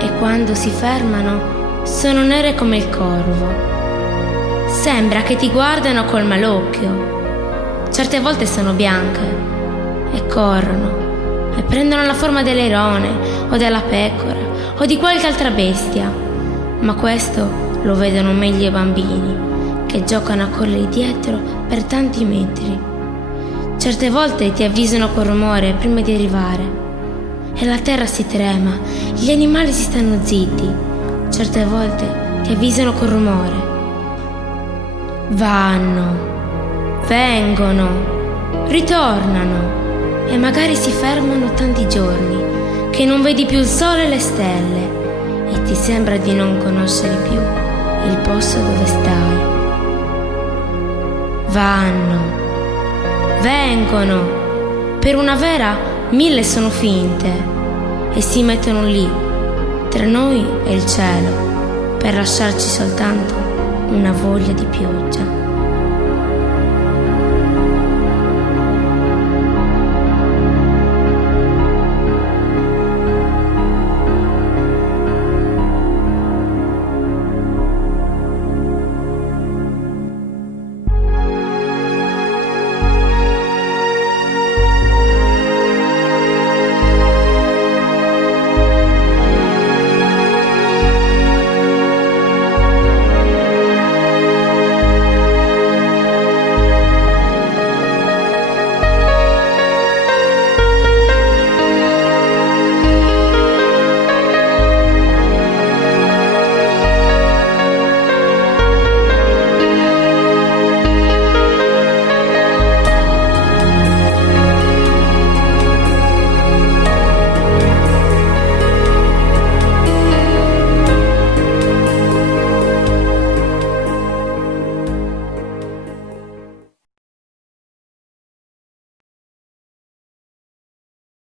e quando si fermano sono nere come il corvo. Sembra che ti guardano col malocchio. Certe volte sono bianche e corrono e prendono la forma del leone o della pecora o di qualche altra bestia, ma questo lo vedono meglio i bambini che giocano a correre dietro per tanti metri. Certe volte ti avvisano col rumore prima di arrivare e la terra si trema, gli animali si stanno zitti. Certe volte ti avvisano col rumore. Vanno, vengono, ritornano e magari si fermano tanti giorni che non vedi più il sole e le stelle e ti sembra di non conoscere più il posto dove stai. Vanno, vengono, per una vera 1000 sono finte e si mettono lì tra noi e il cielo per lasciarci soltanto una voglia di pioggia.